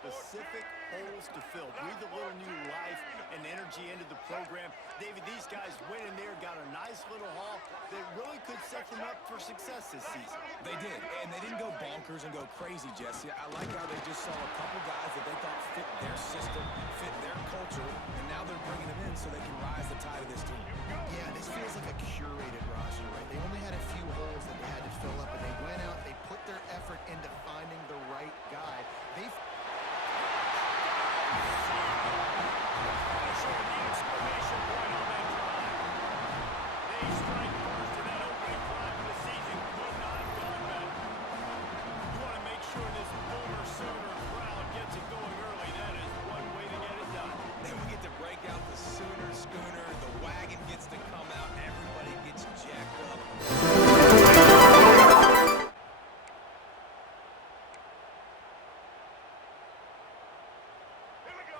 specific holes to fill. Breathe a little new life and energy into the program. David, these guys went in there, got a nice little haul that really could set them up for success this season. They did, and they didn't go bonkers and go crazy, Jesse. I like how they just saw a couple guys that they thought fit their system, fit their culture, and now they're bringing them in so they can rise the tide of this team. Yeah, this feels like a curated roster, right? They only had a few holes that they had to fill up, and they went out, they put their effort into finding the right guy.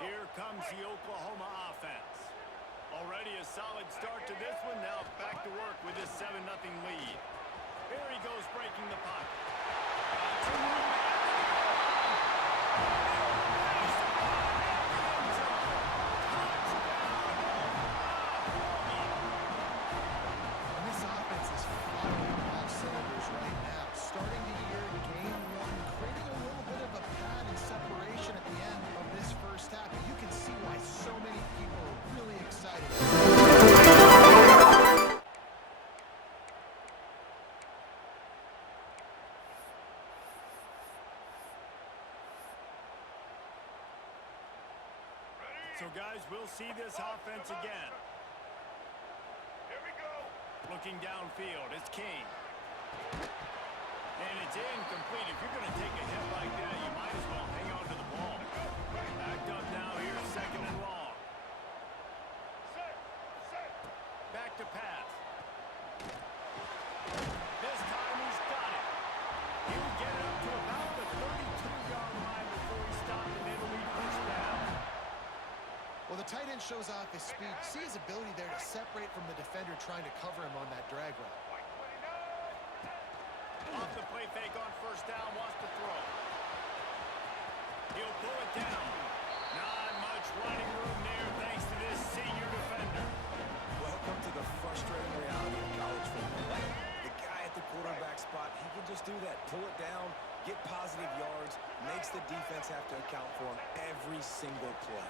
Here comes the Oklahoma offense. Already a solid start to this one. Now back to work with this 7-0 lead. Here he goes, breaking the pocket. And this offense is firing all cylinders right now. Starting the year, game one, creating a little bit of a pad and separation at the end of this first half. And you can see why so many people are really excited. So, guys, we'll see this offense again. Here we go. Looking downfield, it's King. And it's incomplete. If you're going to take a hit like that, you might as well hang on to the ball. Backed up now here, 2nd and long. Back to pass. This time he's got it. He'll get it up to about the 32-yard line before he stopped and it'll be pushed down. Well, the tight end shows off his speed. See his ability there to separate from the defender trying to cover him on that drag route. Off the play fake on 1st down, wants to throw. He'll pull it down. Not much running room there thanks to this senior defender. Welcome to the frustrating reality of college football. The guy at the quarterback spot, he can just do that. Pull it down, get positive yards, makes the defense have to account for him every single play.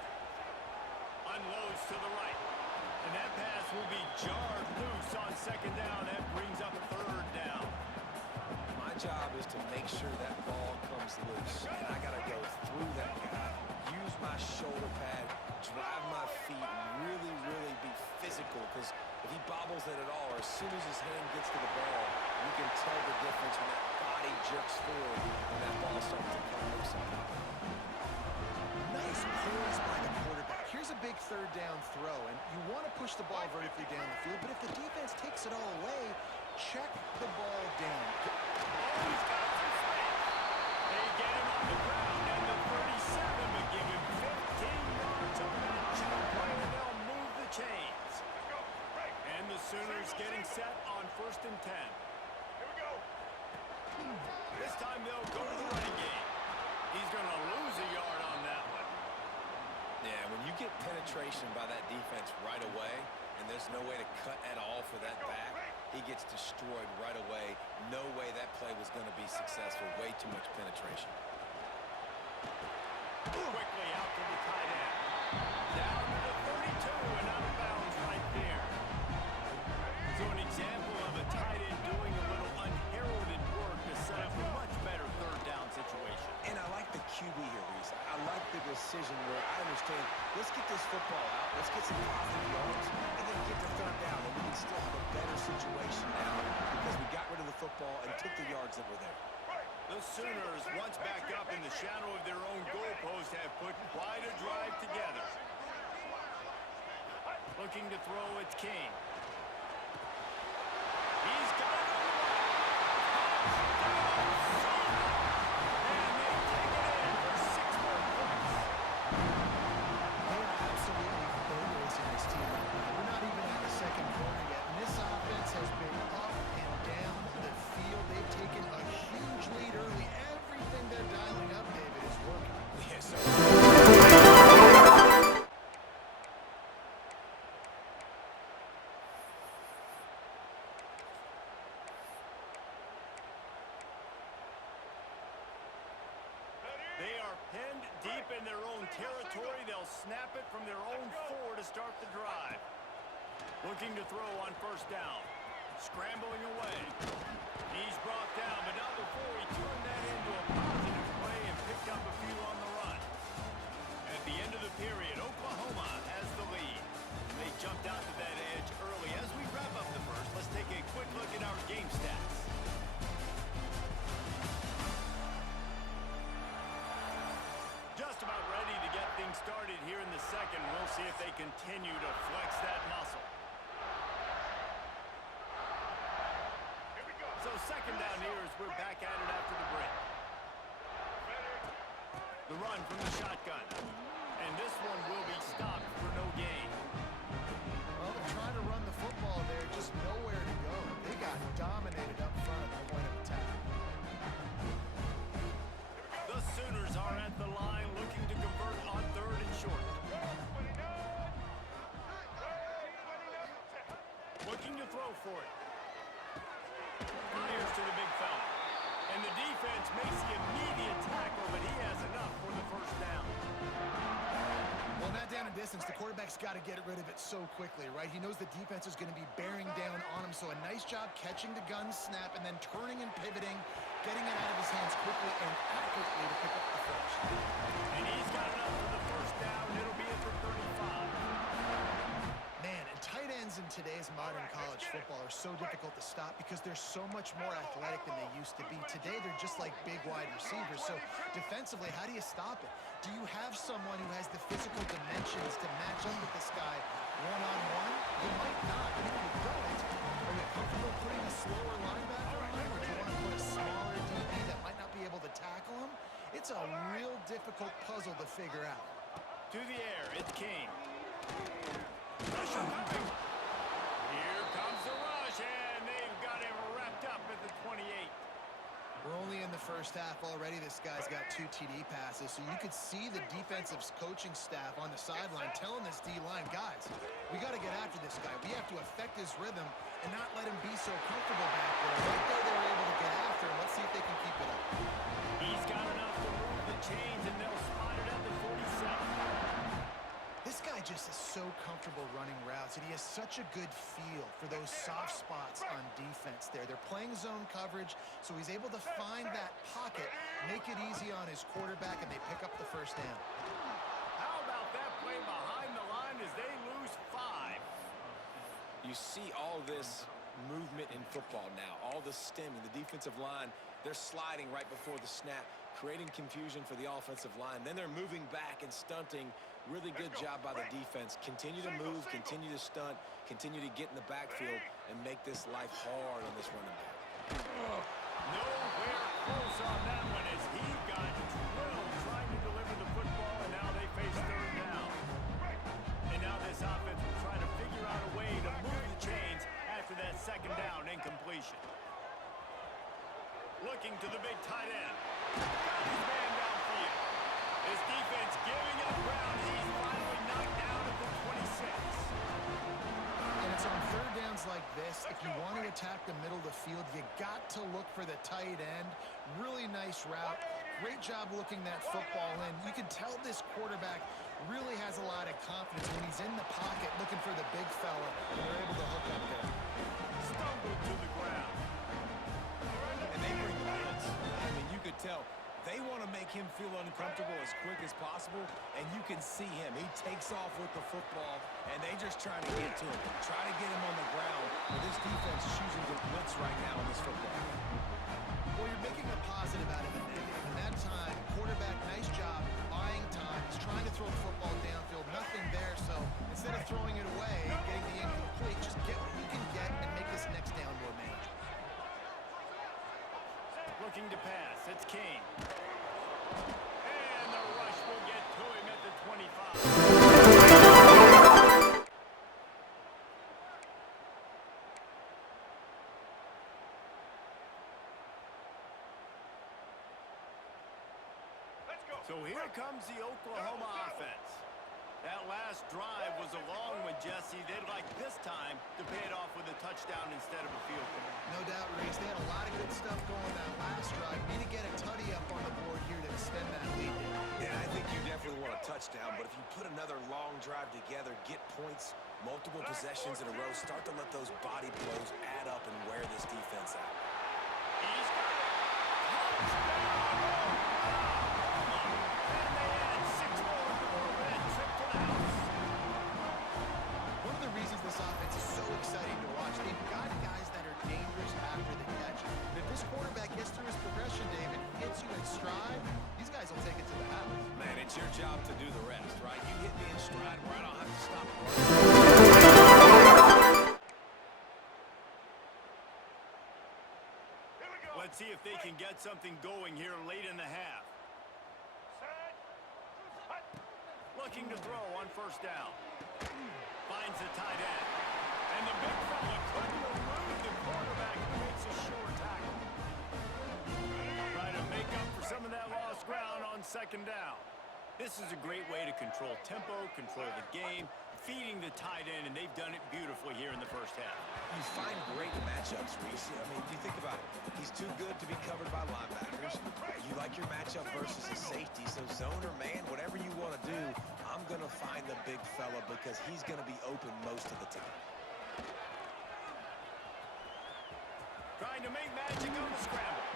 Unloads to the right. And that pass will be jarred loose on 2nd down. That brings up 3rd down. My job is to make sure that ball comes loose. And I got to go through that guy, use my shoulder pad, drive my feet, really, really be physical. Because if he bobbles it at all, or as soon as his hand gets to the ball, you can tell the difference when that body jerks forward and that ball starts to come loose. Nice poise by the quarterback. Here's a big 3rd down throw, and you want to push the ball vertically down the field, but if the defense takes it all away, check the ball down. He's got some space. They get him on the ground, and the 37 will give him 15 yards on that check play, and they'll move the chains. And the Sooners getting set on 1st and 10. Here we go. This time they'll go to the running game. He's going to lose a yard on that one. Yeah, when you get penetration by that defense right away, and there's no way to cut at all for that back, he gets destroyed right away. No way that play was going to be successful. Way too much penetration. Quickly out to the tight end. Down to the 32 and out of bounds right there. So an example of a tight end doing a little unheralded work to set up a much better 3rd down situation. And I like the QB here, Reese. I like the decision where I understand, let's get this football out, let's get some positive yards, and then get to 3rd down, and we can still have a better situation now because we got rid of the football and took the yards that were there. The Sooners, once back up in the shadow of their own goalpost, have put quite a drive together. Looking to throw, it's King. He's got it. And they take it in for 6 more points. They are absolutely bulldozing this team right now. We're not even in the 2nd quarter yet, and this offense has been up and down the field. They've taken a huge lead early. Everything they're dialing up, David, is working. Yeah, so in their own territory. They'll snap it from their own 4 to start the drive. Looking to throw on first down. Scrambling away. He's brought down, but not before he turned that into a positive play and picked up a few on the run. At the end of the period, Oklahoma has the lead. They jumped out to that edge early. As we wrap up the first, let's take a quick look at our game stats. Just about ready to get things started here in the second. We'll see if they continue to flex that muscle. So second down here as we're back at it after the break. The run from the shotgun. And this one will be stopped for no gain. Well, they're trying to run the football there, just nowhere to go. They got dominated up front at the point of attack. The Sooners are at the line looking to convert on third and short. Looking to throw for it. Fires to the big fella. And the defense makes the immediate tackle, but he has enough for the first down. Well, in that down and distance, the quarterback's got to get rid of it so quickly, right? He knows the defense is going to be bearing down on him, so a nice job catching the gun snap and then turning and pivoting, getting it out of his hands quickly and accurately to pick up the first. And he's got enough for the first down. It'll be at the 35. Man, and tight ends in today's modern college football are so difficult to stop because they're so much more athletic than they used to be. Today, they're just like big wide receivers. So defensively, how do you stop it? Do you have someone who has the physical dimensions to match up with this guy one-on-one? You might not, but if you don't, are you comfortable putting a slower linebacker on him, or do you want to put a smaller DB that might not be able to tackle him? It's a real difficult puzzle to figure out. To the air, it's King. Pressure coming. Here comes the rush, and they've got him wrapped up at the 28. We're only in the first half already. This guy's got 2 TD passes, so you could see the defensive coaching staff on the sideline telling this D-line, guys, we got to get after this guy. We have to affect his rhythm and not let him be so comfortable back there. Right there, they were able to get after him. Let's see if they can keep it up. He's got enough to move the chains, and they'll spot it at the 47. This guy just is so comfortable running routes, and he has such a good feel for those soft spots on defense there. They're playing zone coverage, so he's able to find that pocket, make it easy on his quarterback, and they pick up the first down. How about that play behind the line as they lose 5? You see all this movement in football now, all the stemming, the defensive line, they're sliding right before the snap, creating confusion for the offensive line. Then they're moving back and stunting. Really good job by the defense. Continue to move, continue to stunt, continue to get in the backfield and make this life hard on this running back. Nowhere close on that one as he got drilled trying to deliver the football, and now they face third down. And now this offense will try to figure out a way to move the chains after that second down incompletion. Looking to the big tight end. Got his man downfield. His defense giving up ground. He's finally knocked down at the 26. And it's on third downs like this. If you want to attack the middle of the field, you got to look for the tight end. Really nice route. Great job looking that football in. You can tell this quarterback really has a lot of confidence when he's in the pocket looking for the big fella, and they're able to hook up there. Stumbled to the ground. And they bring the blitz. I mean, you could tell they want to make him feel uncomfortable as quick as possible, and you can see him. He takes off with the football, and they just trying to get to him. Try to get him on the ground, but this defense is choosing to blitz right now in this football. Well, you're making a positive out of a negative. And that time, quarterback, nice job, buying time. He's trying to throw the football downfield. Nothing there, so instead of throwing it away and getting the incomplete, just get what you can get and make this next down more manageable. Looking to pass. It's King. And the rush will get to him at the 25. So here comes the Oklahoma offense. That last drive was a long one, Jesse. They'd like this time to pay it off with a touchdown instead of a field goal. No doubt, Reese. They had a lot of good stuff going that last drive. Need to get a tutty up on the board here to extend that lead. Yeah, I think you definitely want a touchdown, but if you put another long drive together, get points, multiple possessions in a row, start to let those body blows add up and wear this defense out. He's got it. Touchdown! And they add 6 more to the red trip to the house. One of the reasons this offense is so exciting to watch, they've got guys that are dangerous after the catch. If this quarterback gets through his progression, David, hits you in stride, these guys will take it to the house. Man, it's your job to do the rest, right? You hit me in stride where I don't have to stop. Let's see if they can get something going here late in the half. Looking to throw on first down. Finds the tight end. And the big fella couldn't elude the quarterback who makes a sure tackle. Trying to make up for some of that lost ground on second down. This is a great way to control tempo, control the game, feeding the tight end, and they've done it beautifully here in the first half. You find great matchups, Reese. I mean, you think about it. He's too good to be covered by linebackers. You like your matchup versus a safety, so zone or man, whatever you want to do, I'm going to find the big fella because he's going to be open most of the time. Trying to make magic on the scramble.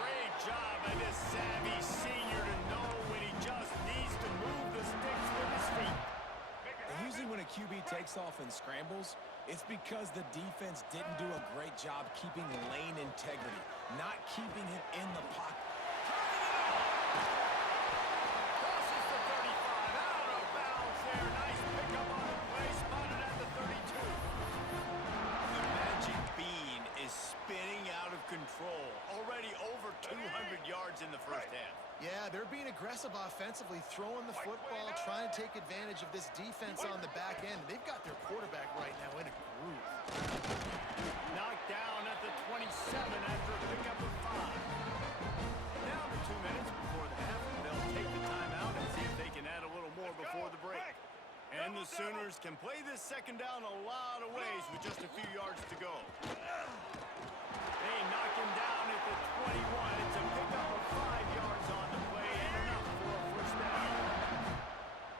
Great job by this savvy senior to know when he just needs to move the sticks with his feet. And usually when a QB takes off and scrambles, it's because the defense didn't do a great job keeping lane integrity, not keeping him in the pocket. Crosses the 35, out of bounds there. Nice pickup on the play, spotted at the 32. The magic bean is spinning out of control. Already over 200 yards in the first half. Yeah, they're being aggressive offensively, throwing the football, trying to take advantage of this defense on the back end. They've got their quarterback right now in a groove. Knocked down at the 27 after a pickup of 5. Down to 2 minutes before the half. They'll take the timeout and see if they can add a little more before the break. And the Sooners can play this second down a lot of ways with just a few yards to go. They knock him down at the 21. It's a pickup of 5 yards on the play and enough for a first down.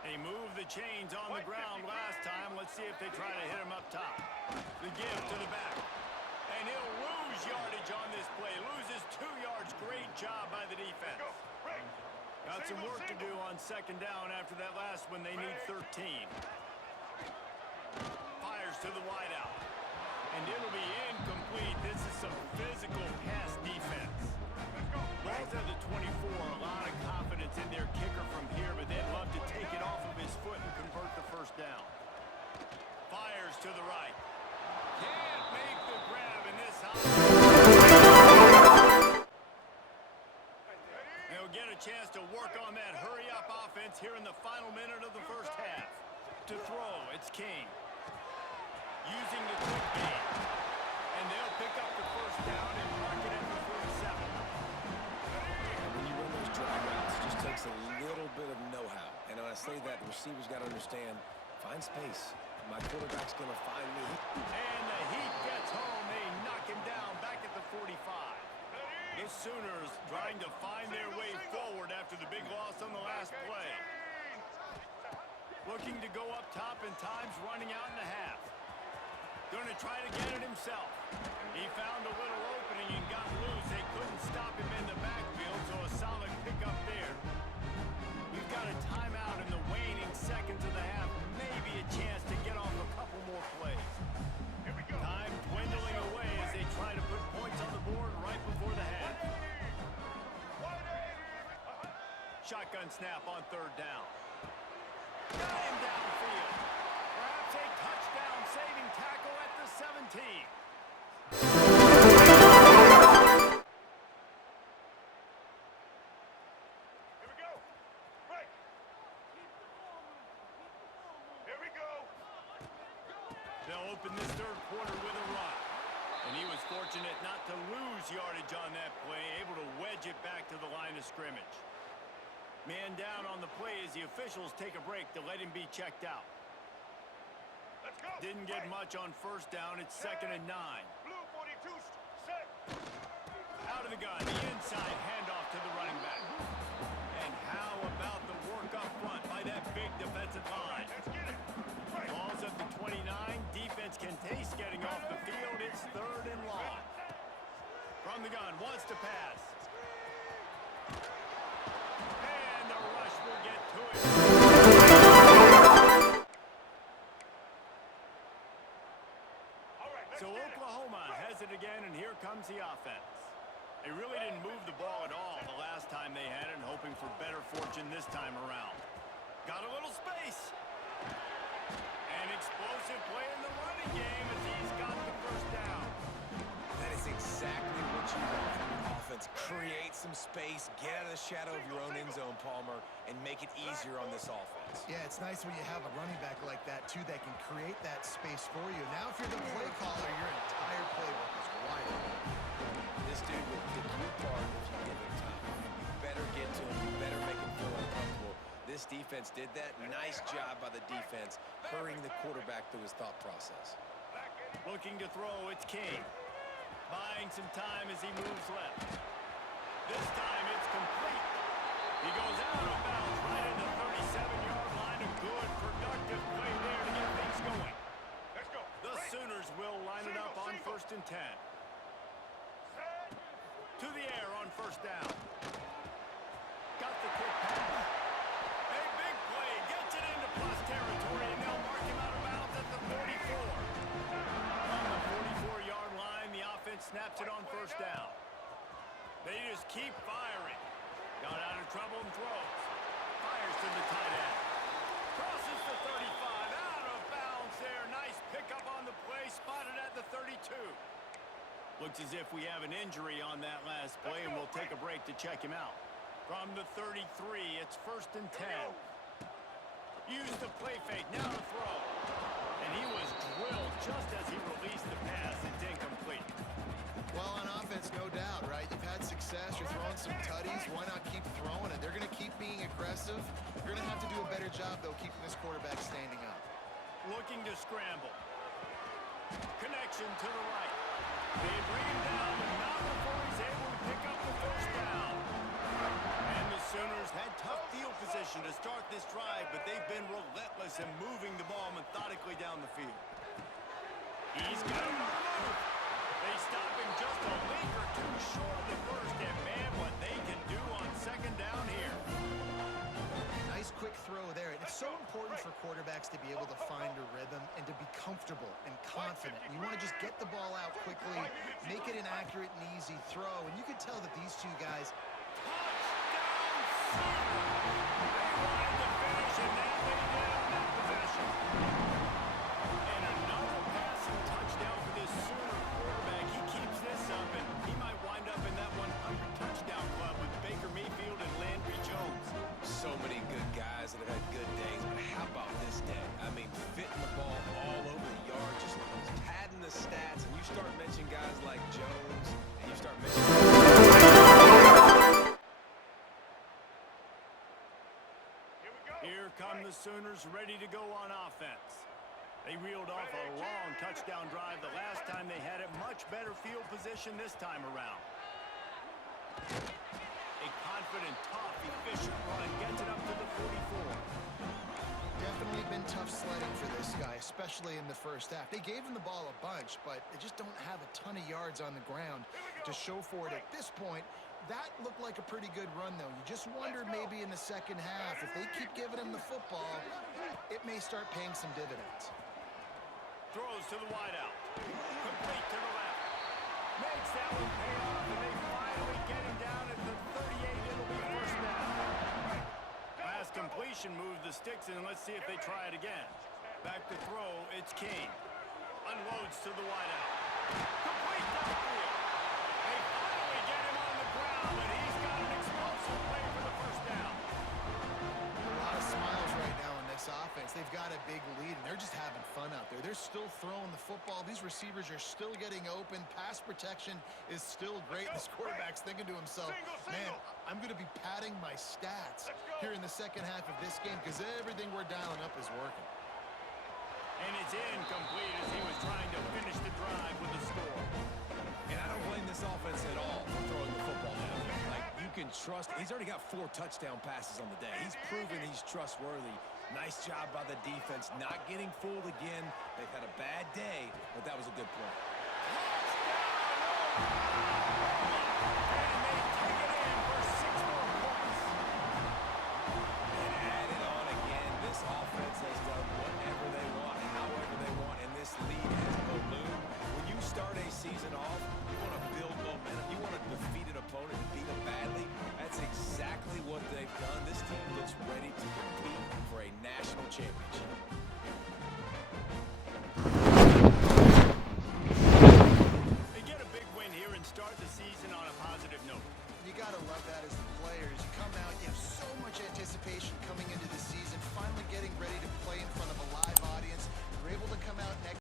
They moved the chains on the ground last time. Let's see if they try to hit him up top. The give to the back. And he'll lose yardage on this play. Loses 2 yards. Great job by the defense. Got some work to do on second down after that last one. They need 13. Fires to the wideout. And it'll be incomplete. This is some physical pass defense. Ball's at the 24. A lot of confidence in their kicker from here, but they'd love to take it off of his foot and convert the first down. Fires to the right. Can't make the grab in this house. They'll get a chance to work on that hurry-up offense here in the final minute of the first half. To throw, it's King. Using the quick game. And they'll pick up the first down and mark it at the 47. And when you run those drag routes, it just takes a little bit of know-how. And when I say that, the receivers got to understand, find space. My quarterback's going to find me. And the heat gets home. They knock him down back at the 45. The Sooners trying to find their way forward after the big loss on the last play. Looking to go up top, and time's running out in the half. Going to try to get it himself. He found a little opening and got loose. They couldn't stop him in the backfield, so a solid pickup there. We've got a timeout in the waning seconds of the half. Maybe a chance to get off a couple more plays. Time dwindling away as they try to put points on the board right before the half. Shotgun snap on third down. Got him downfield. Perhaps a touchdown-saving tackle at the 17. Here we go. Right. Here we go. They'll open this third quarter with a run. And he was fortunate not to lose yardage on that play, able to wedge it back to the line of scrimmage. Man down on the play as the officials take a break to let him be checked out. Let's go. Didn't get much on first down. It's 2nd and 9. Blue 42, set. the gun, the inside handoff to the running back. And how about the work up front by that big defensive line? Ball's at the 29. Defense can taste getting off the field. It's 3rd and long. From the gun, wants to pass. And the rush will get to it. So Oklahoma has it again, and here comes the offense. They really didn't move the ball at all the last time they had it, hoping for better fortune this time around. Got a little space. An explosive play in the running game as he's got the first down. That is exactly what you want from your offense. Create some space, get out of the shadow of your own end zone, Palmer, and make it easier on this offense. Yeah, it's nice when you have a running back like that, too, that can create that space for you. Now, if you're the play caller, your entire playbook is wide open. This dude will pick you apart if you give him time. You better get to him. You better make him feel uncomfortable. This defense did that. Nice job by the defense, hurrying the quarterback through his thought process. Looking to throw, it's King. Buying some time as he moves left. This time it's complete. He goes out of bounds right at the 37-yard line. A good, productive play there to get things going. Let's go. The Sooners will line it up on 1st and 10. To the air on 1st down. Got the quick pass. A big play. Gets it into plus territory, and they'll mark him out of bounds at the 44. On the 44-yard line, the offense snaps it on 1st down. They just keep firing. Got out of trouble and throws. Fires to the tight end. Crosses the 35. Out of bounds there. Nice pickup on the play. Spotted at the 32. Looks as if we have an injury on that last play, and we'll take a break to check him out. From the 33, it's 1st and 10. Use the play fake. Now to throw. And he was drilled just as he released the pass. It's incomplete. Well, on offense, no doubt, right? You've had success. You're throwing some tutties. Why not keep throwing it? They're going to keep being aggressive. You're going to have to do a better job, though, keeping this quarterback standing up. Looking to scramble. Connection to the right. They bring him down, but not before he's able to pick up the 1st down. And the Sooners had tough field position to start this drive, but they've been relentless in moving the ball methodically down the field. He's got him on the move. They stop him just a link or two short of the 1st, and man, what they can do on 2nd down here. Nice quick throw there. And it's so important for quarterbacks to be able to find a rhythm and to be comfortable and confident. You want to just get the ball out quickly, make it an accurate and easy throw. And you can tell that these two guys... Touchdown, Sooners! They wanted to finish, and that they did on that possession. And another passing touchdown for this Sooner quarterback. He keeps this up, and he might wind up in that 100-touchdown club with Baker Mayfield and Landry Jones. So many good guys that have had good days, but how about this day? I mean, fitting the ball all over the yard, just padding the stats, and you start mentioning guys like Jones, and you start mentioning... Here come the Sooners ready to go on offense. They reeled off a long touchdown drive the last time they had it. Much better field position this time around. A confident, tough, efficient run gets it up to the 44. Definitely been tough sledding for this guy, especially in the 1st half. They gave him the ball a bunch, but they just don't have a ton of yards on the ground to show for it at this point. That looked like a pretty good run, though. You just wonder maybe in the 2nd half, if they keep giving him the football, it may start paying some dividends. Throws to the wideout. Complete to the left. Makes that one pay off, and they finally get him down at the 38. It'll be 1st down. Pass completion moved the sticks, and let's see if they try it again. Back to throw, it's King. Unloads to the wideout. Complete downfield. They finally get him on the ground, but he's got an explosive play for the 1st down. A lot of smiles right now in this offense. They've got a big lead, and they're just having fun out there. They're still throwing the football. These receivers are still getting open. Pass protection is still great. This quarterback's thinking to himself, man, I'm going to be padding my stats here in the 2nd half of this game because everything we're dialing up is working. And it's incomplete as he was trying to finish the drive with a score. And I don't blame this offense at all for throwing the can trust. He's already got 4 touchdown passes on the day. He's proven he's trustworthy. Nice job by the defense, not getting fooled again. They've had a bad day, but that was a good play. Offense has done whatever they want, however they want, and this lead has ballooned. When you start a season off, you want to build momentum. You want to defeat an opponent and beat them badly. That's exactly what they've done. This team looks ready to compete for a national championship.